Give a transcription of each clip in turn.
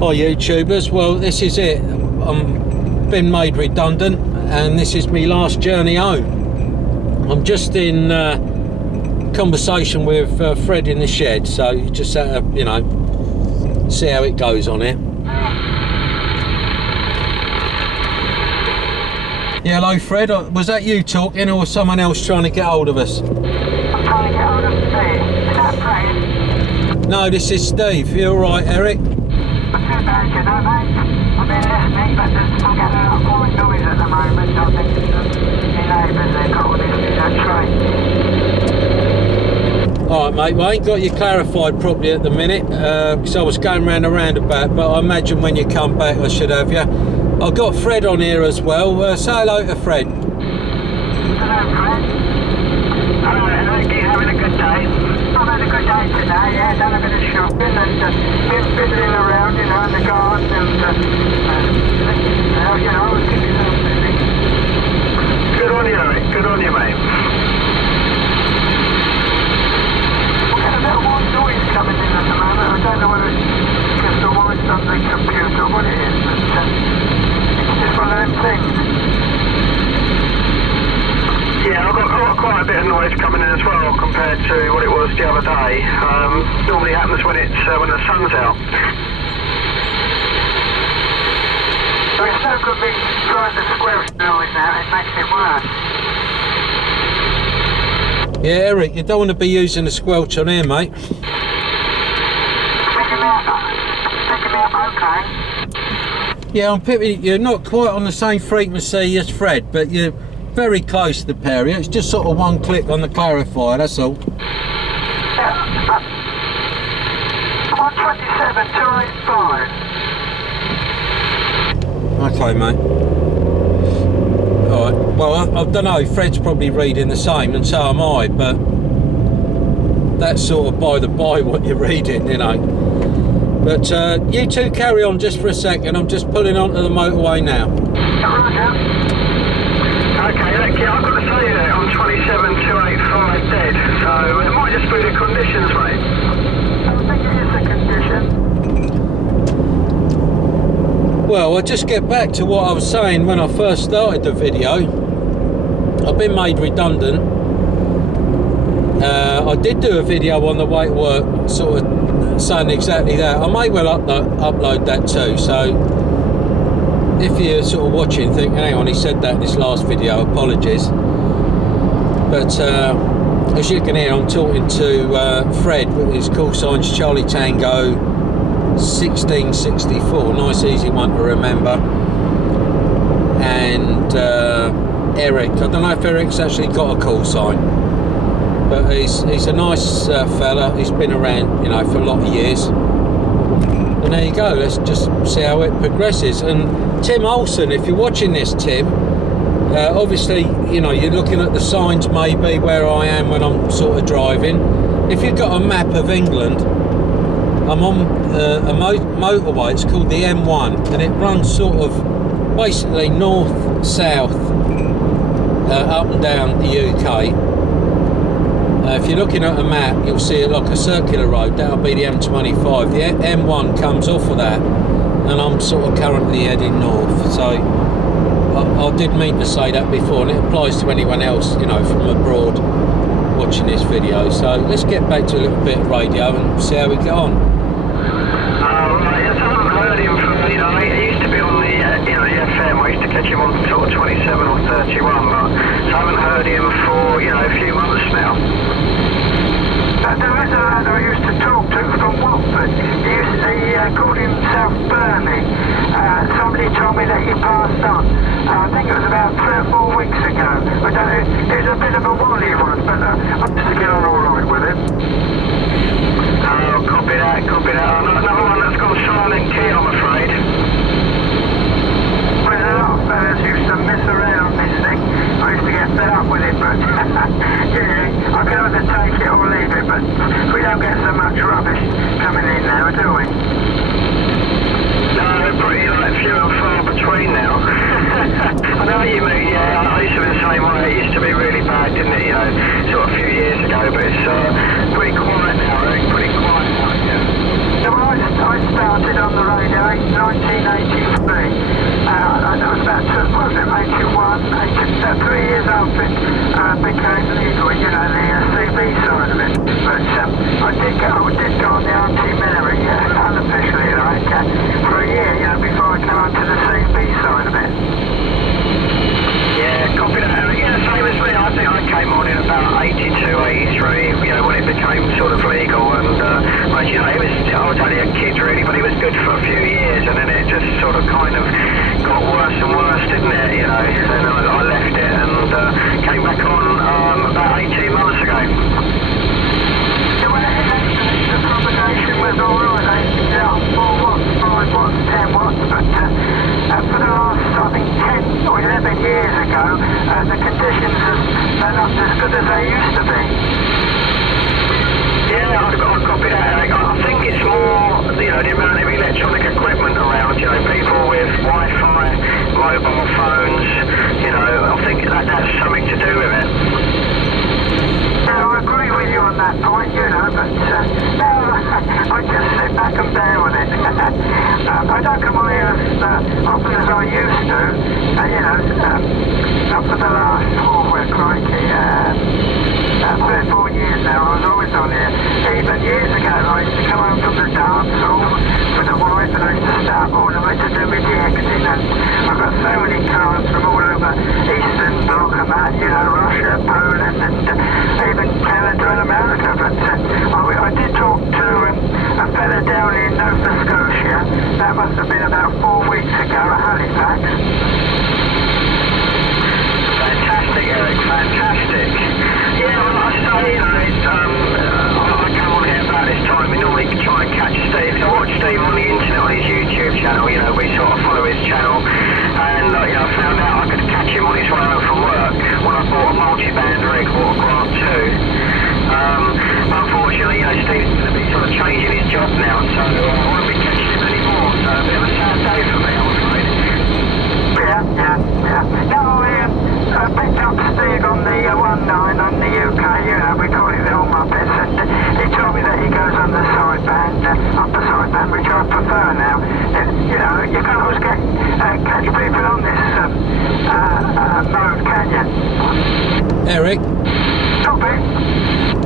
Hi YouTubers, well this is it. I'm been made redundant and this is my last journey home. I'm just in conversation with Fred in the shed, so you just have to, you know, see how it goes on here. Yeah, hello Fred, was that you talking or someone else trying to get hold of us? I'm trying to get hold of Steve. Is that Fred? No, this is Steve. You alright, Eric? Not too bad, you know, mate. I've been listening, but I'm getting a lot of quiet noise at the moment. I think it's my neighbours, they've got on that train. Alright mate, well I ain't got you clarified properly at the minute, because I was going round a roundabout, but I imagine when you come back I should have you. I've got Fred on here as well, say hello to Fred. Hello, Fred. Hello, Eric, you having a good day? I've had a good day today, yeah, done a bit of shopping and been fiddling around, you know, in the garden and, you know, keeping myself busy. Good on you, Eric, good on you, mate. We've got a little more noise coming in at the moment. I don't know whether it's just the voice on the computer or what it is, but it's just one of them things. Yeah, I've got quite a bit of noise coming in as well compared to what it was the other day. Normally happens when it's when the sun's out. So it's no good me trying to squelch noise now, it makes it worse. Yeah Eric, you don't want to be using a squelch on here mate. Picking me up okay? Yeah, I'm picking, you're not quite on the same frequency as Fred, but you're very close to the pair. It's just sort of one click on the clarifier, that's all. Yeah, I'm on 28285. Okay mate. Alright, well I don't know, Fred's probably reading the same and so am I, but that's sort of by the by what you're reading, you know. But you two carry on just for a second, I'm just pulling onto the motorway now. Okay, I've got to say that I'm 27285 dead, so it might just be the conditions, mate. I think it is the condition. Well, I'll just get back to what I was saying when I first started the video. I've been made redundant. I did do a video on the way to work, sort of saying exactly that. I may well upload that too, so if you're sort of watching thinking, hang on, he said that in his last video, apologies. But as you can hear, I'm talking to Fred with his call signs Charlie Tango 1664, nice easy one to remember. And Eric, I don't know if Eric's actually got a call sign, but he's a nice fella. He's been around, you know, for a lot of years. And there you go, let's just see how it progresses. And Tim Olsen, if you're watching this, Tim, obviously, you know, you're looking at the signs maybe where I am when I'm sort of driving. If you've got a map of England, I'm on a motorway, it's called the M1, and it runs sort of basically north, south, up and down the UK. If you're looking at a map, you'll see it like a circular road. That'll be the M25. The M1 comes off of that, and I'm sort of currently heading north. So I did mean to say that before, and it applies to anyone else, you know, from abroad watching this video. So let's get back to a little bit of radio and see how we get on. Right, yes, I haven't heard him from, you know, he used to be on the, you know, the FM. I used to catch him on sort of 27 or 31, but I haven't heard him for, you know, a few months now. There is a lad I used to talk to from Watford. He called himself Bernie. Somebody told me that he passed on. I think it was about 3 or 4 weeks ago. I don't know, he was a bit of a wally one, but I used to get on alright with him. Oh, copy that, copy that. Another one that's gone silent key, I'm afraid. Well, a lot of fellas used to mess around this thing. I used to get fed up with it, but yeah, I can either take it or leave it, but we don't get so much rubbish coming in now, do we? No, they're pretty like few and far between now. I know what you mean, yeah, I used to be the same way. It used to be really bad, didn't it, you know, sort of a few years ago, but it's pretty quiet now, I think, pretty quiet now, yeah. So I started on the radio did go on the Mary, unofficially, like, for a year, before I came onto the CB side of it. Yeah, copy that. Yeah, same as me. I think I came on in about 82, 83, when it became sort of legal, and, I was only a kid really, but it was good for a few years, and then it just sort of kind of got worse and worse, didn't it, and I left it and came back on about 18 months ago. The propagation was alright, 4 watts, 5 watts, 10 watts, but for the last, I think, 10 or 11 years ago, the conditions are not as good as they used to be. Yeah, I've got to copy that, Eric. I think it's more, the amount of electronic equipment around, people with Wi-Fi, mobile phones, I think that's something to do with it. I agree with you on that point, but I just sit back and bear with it. I don't come on here as often as I used to, not for the last, crikey, 3 or 4 years now. I was always on here. Even years ago, I used to come home from the dance hall with the wife, and I used to start all the way to do with the exiting, and I've got so many cars from all over Eastern Bloc and that, Russia, Poland, and even Canada and America, but I did talk to a fella down in Nova Scotia. That must have been about 4 weeks ago at Halifax. Fantastic, Eric, fantastic. Yeah, well, like I say, I come on here about this time. We normally try and catch Steve. I watch Steve on the internet on his YouTube channel. We sort of follow his channel, and I found out I could catch him on his way home from work when I bought a multi-band rig, bought a Grant 2. Unfortunately, Steve's going to be sort of changing his job now, so I won't be catching him anymore. So a bit of a sad day for me, I'm afraid. Yeah. No, I picked up Steve on the 19 on the UK, we call it the All Muppets, and he told me that he goes on the sideband, upper sideband, which I prefer now. You can't always catch people on this mode, can you? Eric? Topic?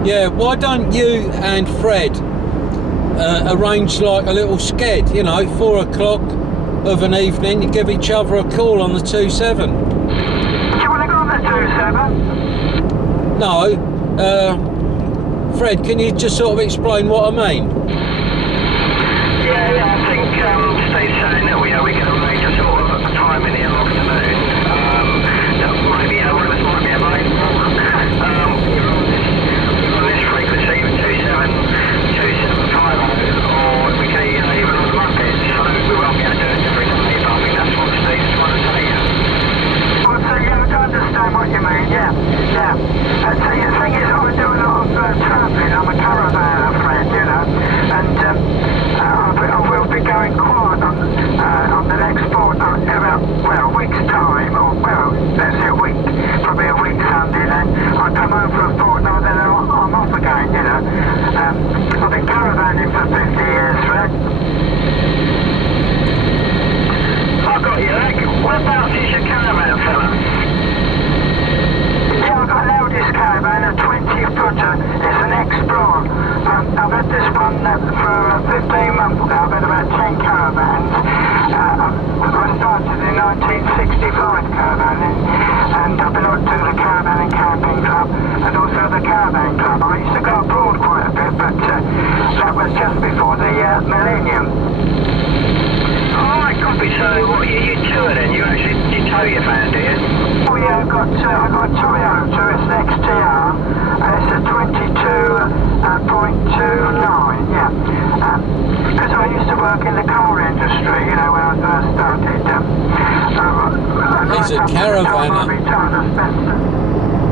Yeah, why don't you and Fred arrange like a little sked, 4 o'clock of an evening, you give each other a call on the 27. Do you want to go on the 27? No, Fred, can you just sort of explain what I mean? Yeah, I think Steve's saying that we can arrange a sort of a time in the afternoon. That maybe one of us might be available. You're on this frequency, 275, or we can even on the Muppets. So we won't be able to do it every day, but I think that's what Steve's trying to say. I understand what you mean, yeah. And see, the thing is, I do a lot of travelling. I'm a caravanner, Fred, and I will be going quiet on the next fortnight in about, a week's time, or, let's say a week, probably a week Sunday, then I'll come home for a fortnight, then I'm off again, I've been caravanning for 50 years, Fred. I've got you, Eric. Whereabouts is your caravan, fella? Yeah, I've got an Audi's caravan, a 20-footer. It's an Explorer. I've had this one for 15 months now. I've had about 10 caravans. I started in 1965 caravanning, and I belong to the Caravan and Camping Club, and also the Caravan Club. I used to go abroad quite a bit, but that was just before the millennium. Alright, copy. So what, you tour then? You tow your van, do you? Oh yeah, I got a Toyota, it's an XTR, it's a 22.29, yeah. Because I used to work in the car industry, when I first started. He's a caravanner.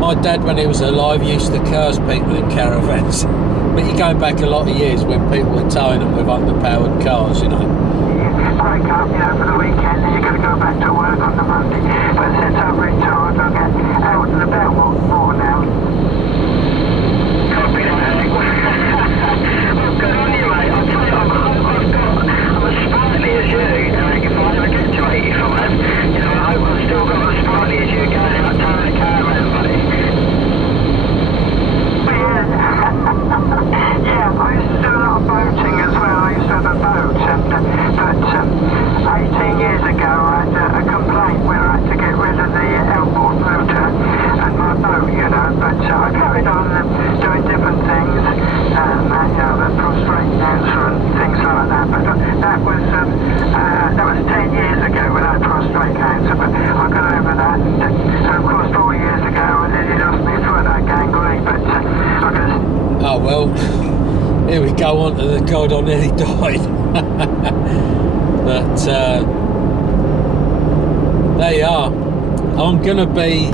My dad, when he was alive, used to curse people in caravans. But you're going back a lot of years when people were towing them with underpowered cars, Break up, for the weekend, and you're going to go back to work on the Monday. But since I've retired, I get out and about more now. Copy that, well, good on you, mate. I'll tell you, I'm as sprightly as you, Eric. If I ever get to 85, I hope I've still got as sprightly as you going out towing a caravan, buddy. Yeah, I onto the God, I nearly died. But there you are. I'm gonna be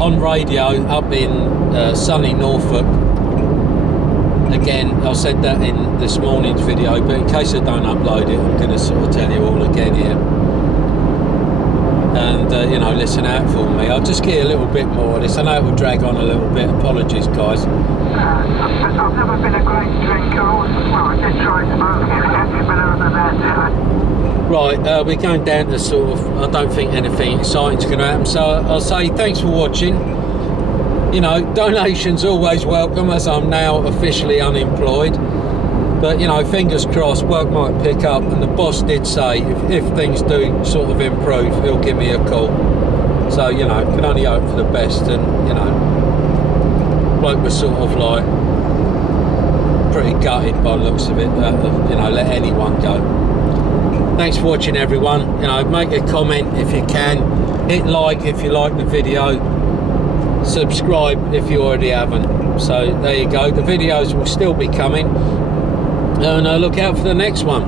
on radio up in sunny Norfolk again. I said that in this morning's video, but in case I don't upload it, I'm gonna sort of tell you all again here. And you know, listen out for me. I'll just get a little bit more of this. I know it will drag on a little bit. Apologies, guys. I've never been a great drinker. Well, I did try smoking, but other than that, Right, we're going down to sort of, I don't think anything exciting's going to happen, so I'll say thanks for watching. You know, donations always welcome, as I'm now officially unemployed. But, you know, fingers crossed, work might pick up, and the boss did say if things do sort of improve, he'll give me a call. So, you know, can only hope for the best, and, you know, bloke was sort of like pretty gutted by the looks of it, you know, let anyone go. Thanks for watching, everyone. You know, make a comment if you can, hit like if you like the video, subscribe if you already haven't. So there you go, the videos will still be coming, and look out for the next one.